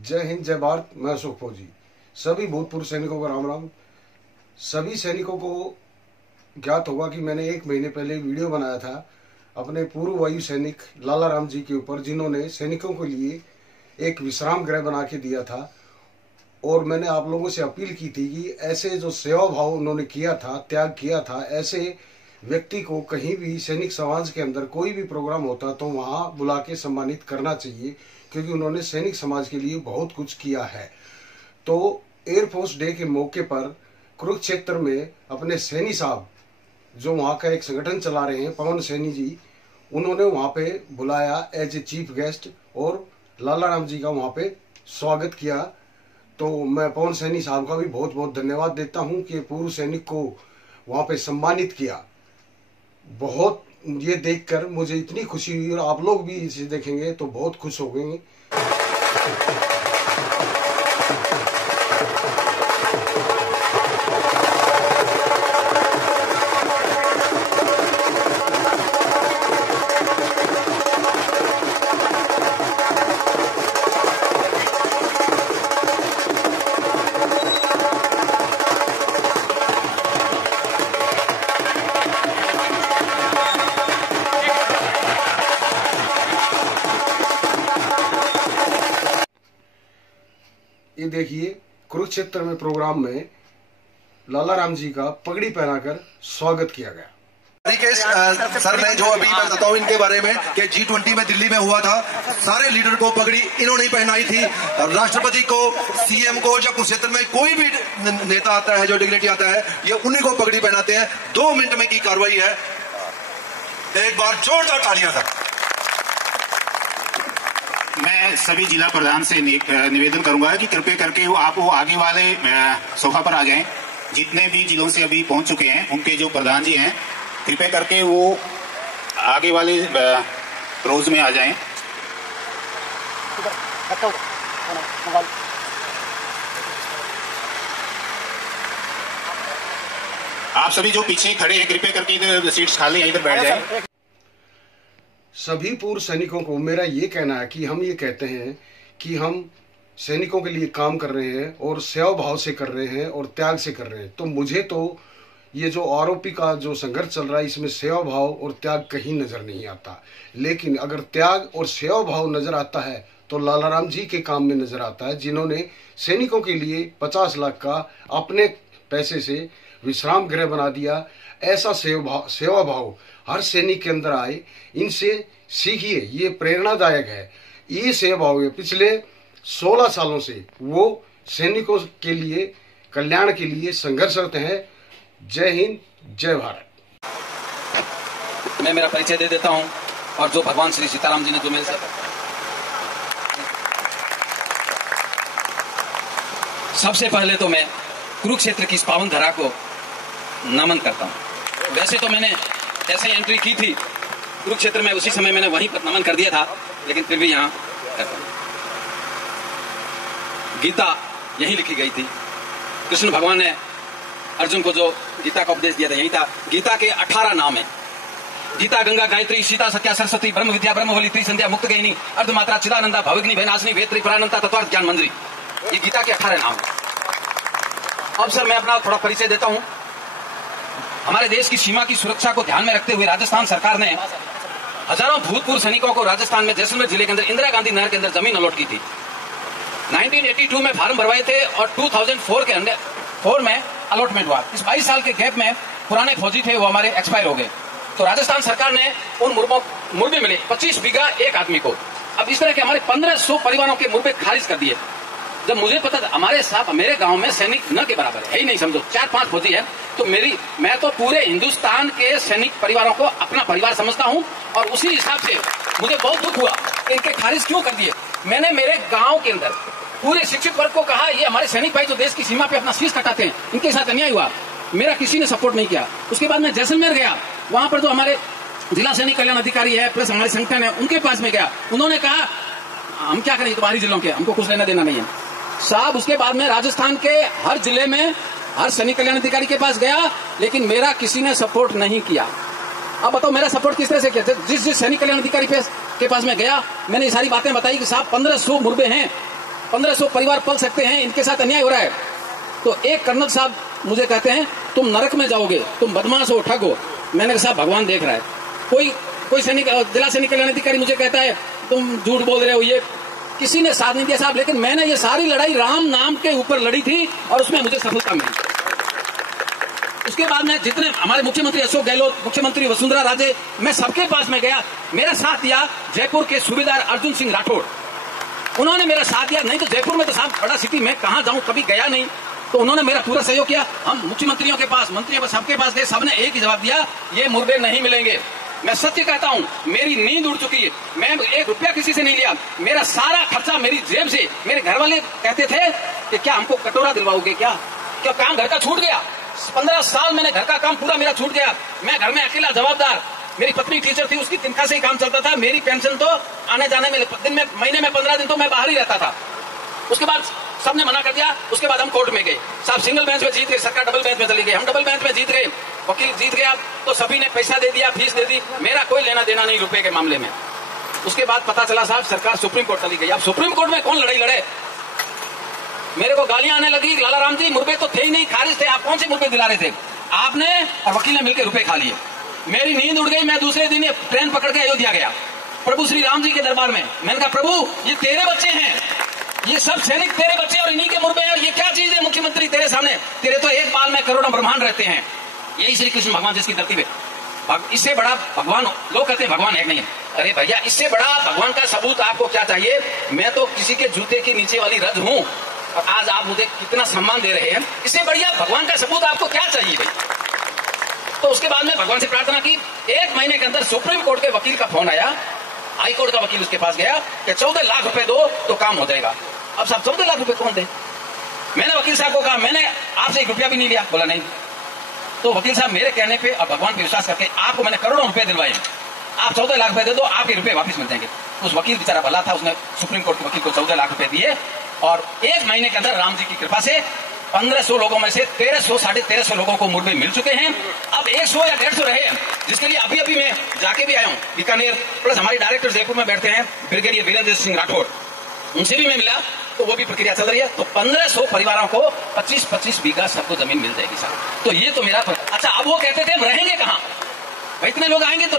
जय हिंद, जय भारत। मैं अशोक फौजी। सभी भूतपूर्व सैनिकों को राम राम। सभी सैनिकों को ज्ञात होगा कि मैंने 1 महीने पहले वीडियो बनाया था अपने पूर्व वायु सैनिक लाला राम जी के ऊपर, जिन्होंने सैनिकों के लिए एक विश्राम गृह बना के दिया था। और मैंने आप लोगों से अपील की थी कि ऐसे जो सेवा भाव उन्होंने किया था, त्याग किया था, ऐसे व्यक्ति को कहीं भी सैनिक समाज के अंदर कोई भी प्रोग्राम होता तो वहां बुला के सम्मानित करना चाहिए, क्योंकि उन्होंने सैनिक समाज के लिए बहुत कुछ किया है। तो एयरफोर्स डे के मौके पर कुरुक्षेत्र में अपने सैनी साहब, जो वहां का एक संगठन चला रहे हैं, पवन सैनी जी, उन्होंने वहां पे बुलाया एज ए चीफ गेस्ट और लाला राम जी का वहां पे स्वागत किया। तो मैं पवन सैनी साहब का भी बहुत बहुत धन्यवाद देता हूं कि पूर्व सैनिक को वहां पे सम्मानित किया। बहुत ये देखकर मुझे इतनी खुशी हुई, और आप लोग भी इसे देखेंगे तो बहुत खुश हो गए। ये देखिए, कुरुक्षेत्र में प्रोग्राम में लाला राम जी का पगड़ी पहनाकर स्वागत किया गया। सर ने जो अभी मैं बताऊं इनके बारे में कि G20 में दिल्ली में हुआ था, सारे लीडर को पगड़ी इन्होंने पहनाई थी। राष्ट्रपति को, सीएम को, जब कुरुक्षेत्र में कोई भी नेता आता है, जो डिग्निटी आता है, ये उन्हीं को पगड़ी पहनाते हैं। 2 मिनट में की कार्रवाई है। एक बार जोरदार तालियां तक। मैं सभी जिला प्रधान से निवेदन करूंगा कि कृपया करके आप वो आगे वाले सोफा पर आ जाएं। जितने भी जिलों से अभी पहुंच चुके हैं उनके जो प्रधान जी हैं, कृपया करके वो आगे वाले रोज में आ जाएं। आप सभी जो पीछे खड़े हैं, कृपया करके इधर सीट्स खाली हैं, इधर बैठ जाएं। सभी पूर्व सैनिकों को मेरा ये कहना है कि हम ये कहते हैं कि हम सैनिकों के लिए काम कर रहे हैं और सेवा भाव से कर रहे हैं और त्याग से कर रहे हैं। तो मुझे तो ये जो आरोपी का जो संघर्ष चल रहा है, इसमें सेवा भाव और त्याग कहीं नजर नहीं आता। लेकिन अगर त्याग और सेवा भाव नजर आता है तो लाला राम जी के काम में नजर आता है, जिन्होंने सैनिकों के लिए 50 लाख का अपने पैसे से विश्राम गृह बना दिया। ऐसा सेवा भाव हर सैनिक के अंदर आए, इनसे सीखिए, ये प्रेरणादायक है। ये सेवा भाव है, पिछले 16 सालों से वो सैनिकों के लिए, कल्याण के लिए संघर्षरत है। जय हिंद, जय भारत। मैं मेरा परिचय दे देता हूं, और जो भगवान श्री सीताराम जी ने जो मेरे से, सबसे पहले तो मैं कुरुक्षेत्र की इस पावन धरा को नमन करता हूं। वैसे तो मैंने जैसे एंट्री की थी कुरुक्षेत्र में, उसी समय मैंने वहीं पर नमन कर दिया था, लेकिन फिर भी यहां करता हूं। गीता यहीं लिखी गई थी। कृष्ण भगवान ने अर्जुन को जो गीता का उपदेश दिया था, यही था। गीता के 18 नाम है। गीता, गंगा, गायत्री, सीता, सत्या, सरस्वती, ब्रह्म विद्या, ब्रह्मवली, त्रिसंध्या, मुक्त गहिनी, अर्धमात्रा, चिदानंदा, भवग्नि, भयनाशिनी, वेत्री, प्राणंता, तत्वार्थ, ज्ञान मंजरी। ये गीता के 18 नाम है। अब सर मैं अपना थोड़ा परिचय देता हूं। हमारे देश की सीमा की सुरक्षा को ध्यान में रखते हुए राजस्थान सरकार ने हजारों भूतपूर्व सैनिकों को राजस्थान में जैसलमेर जिले के अंदर इंदिरा गांधी नहर के अंदर जमीन अलॉट की थी। 1982 में फार्म भरवाए थे और 2004 के अंदर 4 में अलॉटमेंट हुआ। इस 22 साल के गैप में पुराने फौजी थे, वो हमारे एक्सपायर हो गए। तो राजस्थान सरकार ने उन मुर्बे मिले 25 बीघा एक आदमी को। अब इस तरह के हमारे 1500 परिवारों के मुर्बे खारिज कर दिए। जब मुझे पता था हमारे साथ मेरे गांव में सैनिक न के बराबर है ही नहीं, समझो 4-5 फौजी है, तो मैं तो पूरे हिंदुस्तान के सैनिक परिवारों को अपना परिवार समझता हूं। और उसी हिसाब से मुझे बहुत दुख हुआ कि इनके खारिज क्यों कर दिए। मैंने मेरे गांव के अंदर पूरे शिक्षित वर्ग को कहा, ये हमारे सैनिक भाई जो देश की सीमा पे अपना शीश कटाते हैं, इनके साथ अन्याय हुआ। मेरा किसी ने सपोर्ट नहीं किया। उसके बाद मैं जैसलमेर गया, वहां पर जो हमारे जिला सैनिक कल्याण अधिकारी है, प्लस हमारे संगठन है, उनके पास में गया। उन्होंने कहा हम क्या करें, तुम्हारी जिलों के, हमको कुछ लेना देना नहीं है साहब। उसके बाद में राजस्थान के हर जिले में हर सैनिक कल्याण अधिकारी के पास गया, लेकिन मेरा किसी ने सपोर्ट नहीं किया। अब बताओ मेरा सपोर्ट किस तरह से किया। जिस सैनिक कल्याण अधिकारी के पास में गया, मैंने ये सारी बातें बताई कि साहब 1500 मुर्बे हैं, 1500 परिवार पल सकते हैं, इनके साथ अन्याय हो रहा है। तो एक कर्नल साहब मुझे कहते हैं तुम नरक में जाओगे, तुम बदमाश हो, ठग हो। मैंने कहा साहब भगवान देख रहा है। कोई सैनिक, जिला सैनिक कल्याण अधिकारी मुझे कहता है तुम झूठ बोल रहे हो, ये किसी ने साथ नहीं दिया साहब। लेकिन मैंने ये सारी लड़ाई राम नाम के ऊपर लड़ी थी और उसमें मुझे सफलता मिली। उसके बाद में जितने हमारे मुख्यमंत्री अशोक गहलोत, मुख्यमंत्री वसुंधरा राजे, मैं सबके पास में गया। मेरा साथ दिया जयपुर के सूबेदार अर्जुन सिंह राठौड़, उन्होंने मेरा साथ दिया। नहीं तो जयपुर में तो साहब बड़ा सिटी, मैं कहां जाऊं, कभी गया नहीं, तो उन्होंने मेरा पूरा सहयोग किया। हम मुख्यमंत्रियों के पास, मंत्रियों के सबके पास गए, सबने एक ही जवाब दिया, ये मुर्गे नहीं मिलेंगे। मैं सत्य कहता हूं, मेरी नींद उड़ चुकी है। मैं 1 रुपया किसी से नहीं लिया, मेरा सारा खर्चा मेरी जेब से। मेरे घर वाले कहते थे कि क्या हमको कटोरा दिलवाओगे, क्या काम घर का छूट गया। 15 साल मैंने घर का काम पूरा मेरा छूट गया। मैं घर में अकेला जवाबदार, मेरी पत्नी टीचर थी, उसकी तनख्वाह से ही काम चलता था। मेरी पेंशन तो आने जाने में दिन में, महीने में 15 दिन तो मैं बाहर ही रहता था। उसके बाद सबने मना कर दिया। उसके बाद हम कोर्ट में गए, साहब सिंगल बेंच में जीत गए, सरकार डबल बेंच में चली गई। हम डबल बेंच में जीत गए, वकील जीत गया, तो सभी ने पैसा दे दिया, फीस दे दी, मेरा कोई लेना देना नहीं रुपए के मामले में। उसके बाद पता चला साहब सरकार सुप्रीम कोर्ट चली गई। अब सुप्रीम कोर्ट में कौन लड़ाई लड़े, मेरे को गालियां आने लगी, लाला राम जी मुर्गे तो थे ही नहीं, खारिज थे, आप कौन से मुर्गे दिला रहे थे, आपने और वकील ने मिलकर रुपए खा लिए। मेरी नींद उड़ गई। मैं दूसरे दिन ट्रेन पकड़ के अयोध्या गया, प्रभु श्री राम जी के दरबार में। मैंने कहा प्रभु ये तेरे बच्चे हैं, ये सब सैनिक तेरे बच्चे और इन्हीं के मुर्गे हैं, और ये क्या चीज है मुख्यमंत्री तेरे सामने, तेरे तो एक बाल में करोड़ों ब्रह्मांड रहते हैं। यही श्री कृष्ण भगवान जिसकी धरती पे, इससे बड़ा भगवान, लोग कहते हैं भगवान है नहीं है, अरे भैया इससे बड़ा भगवान का सबूत आपको क्या चाहिए। मैं तो किसी के जूते के नीचे वाली रज हूं और आज आप मुझे कितना सम्मान दे रहे हैं, इससे बढ़िया भगवान का सबूत आपको क्या चाहिए भाई। तो उसके बाद में भगवान से प्रार्थना की। 1 महीने के अंदर सुप्रीम कोर्ट के वकील का फोन आया, हाई कोर्ट का वकील उसके पास गया कि 14 लाख रुपए दो तो काम हो जाएगा। अब साहब 14 लाख रुपए कौन दे, मैंने वकील साहब को कहा मैंने आपसे 1 रुपया भी नहीं लिया, बोला नहीं। तो वकील साहब मेरे कहने पे और भगवान पे विश्वास करके आपको मैंने करोड़ों रुपए दिलवाए, आप 14 लाख रुपए दे दो, आपके रुपए वापस मिल जाएंगे। उस वकील बेचारा भला था, उसने सुप्रीम कोर्ट के वकील को 14 लाख रुपए दिए और 1 महीने के अंदर राम जी की कृपा से 1500 लोगों में से 1300 साढ़े 1300 लोगों को मुर्गे मिल चुके हैं। अब 100 या 150 रहे हैं, जिसके लिए अभी अभी मैं जाके भी आया हूँ बीकानेर। प्लस हमारे डायरेक्टर जयपुर में बैठते हैं ब्रिगेडियर वीरेंद्र सिंह राठौड़, उनसे भी मैं मिला, तो वो भी प्रक्रिया चल रही है। तो 1500 परिवारों को 25-25 बीघा सबको जमीन मिल जाएगी साहब। तो ये तो मेरा अच्छा। अब वो कहते थे हम रहेंगे कहाँ भाई, इतने लोग आएंगे तो